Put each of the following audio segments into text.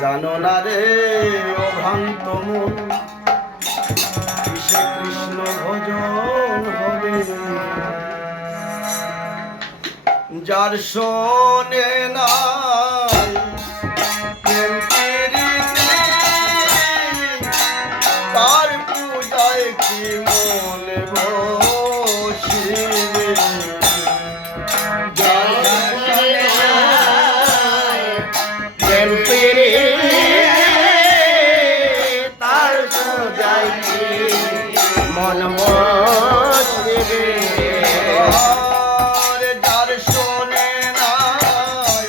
জানো না রে ও ভ্রান্ত মন কিসে কৃষ্ণ ভজন হবে যার শোনে নাই প্রেম প্রীতি তার পূজায় কি মন বসিবে প্রেম পেরে তার পূজায় কি মন বসিবে যার শোনে নাই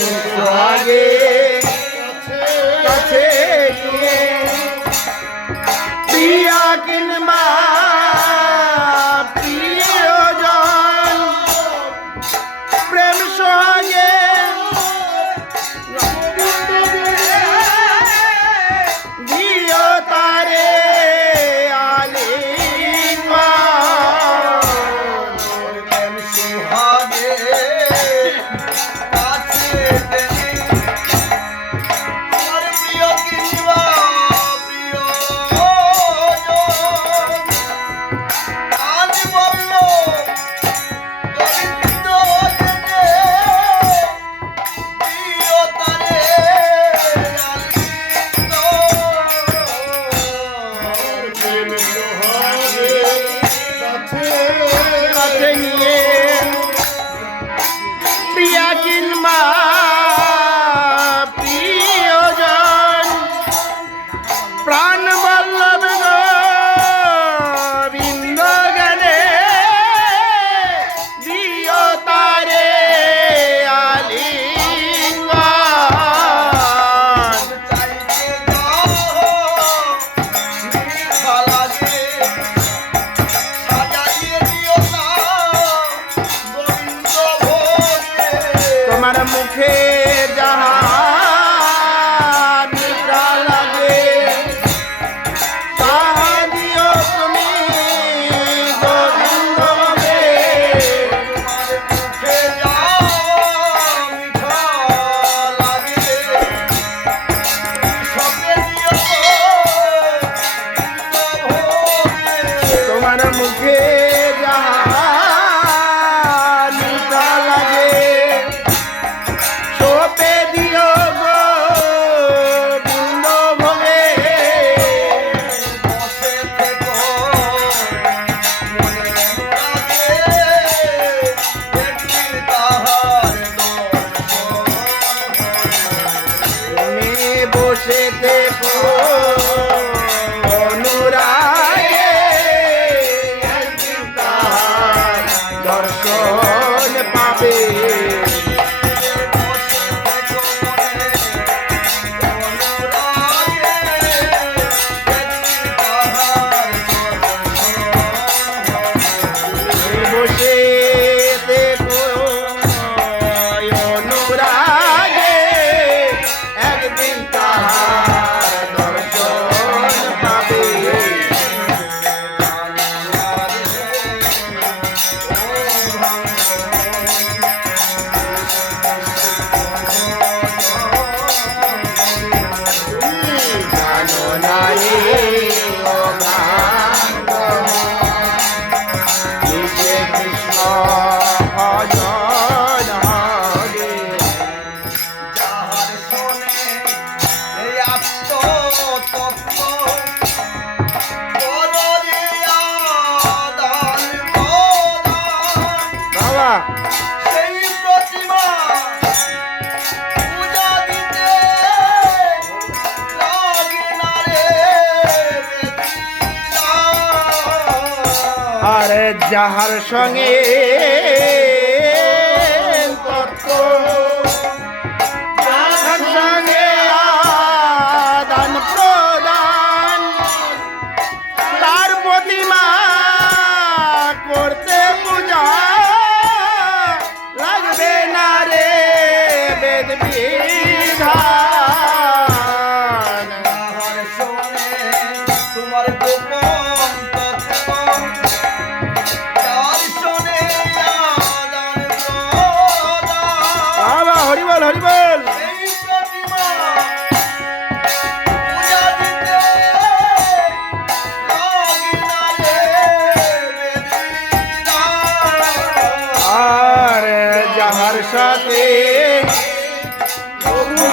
সোহাগে কাছে গিয়ে প্রিয়া কিংবা প্রিয়জন প্রেম সোহাগে দিও তারে আলিঙ্গন প্রেম সুহাগে কাছে টেনে তোমার প্রিয় কিংবা প্রিয়জন আজ বলল গোবিন্দ জেনে প্রিয় তারে কাছে নিয়ে প্রিয়া কিংবা প্রিয়জন প্রাণ বল্লভ গোবিন্দ গানে দিও তারে আলিঙ্গন চাইতে যাও মিঠা লাগে সাজাইয়ে দিও না গোবিন্দ ভোগে তোমার মুখে যাহা মিঠা লাগে তাহা দিও তুমি গোবিন্দকে মুখে যাও মিঠা লাগে সবে দিও ভোগে তোমার মুখে যাহা মিঠা লাগে সোপে দিও গোবিন্দ ভোগে বসে থেকো মনে লাগে একদিন তাহার দর্শন তুমি বসে দেখো অনুরাগে একদিন তাহার দর্শন পাবে বসে দেখো অনুরাগে একদিন তাহার দর্শন পাবে জানো না রে ও ভ্রান্ত নিজে কৃষ্ণ ভজন হবে যাহার শোনে এই আত্মতত্ত্ব পররে আদান প্রদান বাবা সেই প্রতিমা পূজা দিতে লাগে না রে বেদিরা। আরে যাহার সঙ্গে তত্ত্ব যাহার সঙ্গে আদান প্রদান তার প্রতিমা করতে পূজা লাগবে না রে বেদ বিধান যাহার শোনে তোমার গোপন তত্ত্ব, যার শোনে আদান প্রদান, বাবা হরিবল হরিবল এই প্রতিমা পূজা দিতে লাগে না রে বেদিরা। আর যাহার সাথে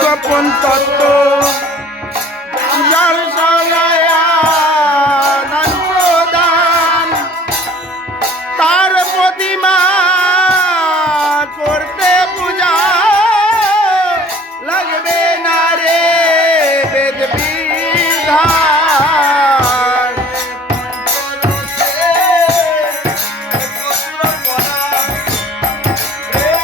গোপন তত্ত্ব যার সঙ্গে আদান প্রদান তার প্রতিমা করতে পূজা লাগবে না রে বেদ বিধান পঞ্চরসে একত্র করা, এই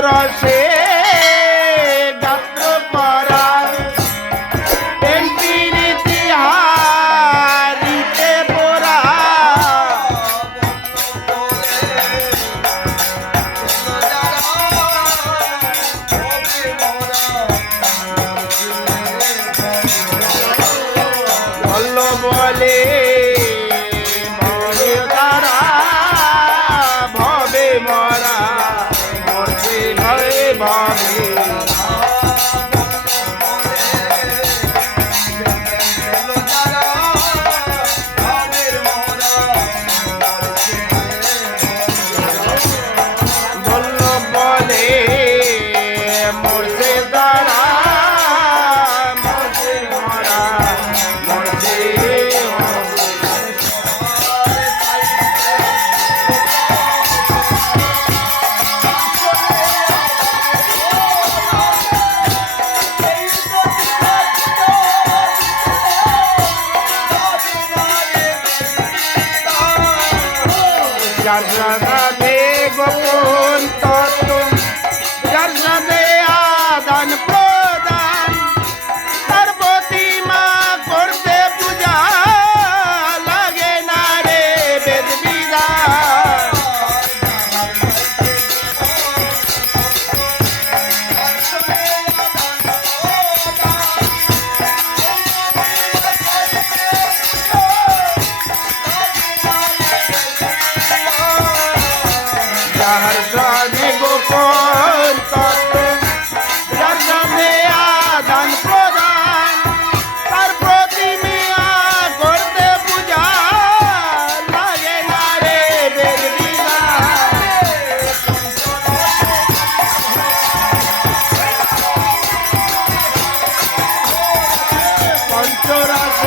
রসে গাত্র করা পেন্টির ইতিহারিতে পোড়া বলল বলে মরে তারা ভবে মরা মরছে ভয়ে ভাবে বলল বলে মরছে তারা মরছে মরা মরছে যার সাথে গোপন তত্ত্ব যার সাথে আদান প্রদান তার প্রতিমা করতে পূজা লাগে না রে বেদ বিধান যার সাথে গোপন তত্ত্ব যার সাথে আদান প্রদান তার প্রতিমা করতে পূজা লাগে না রে বেদ বিধান পঞ্চরাত্র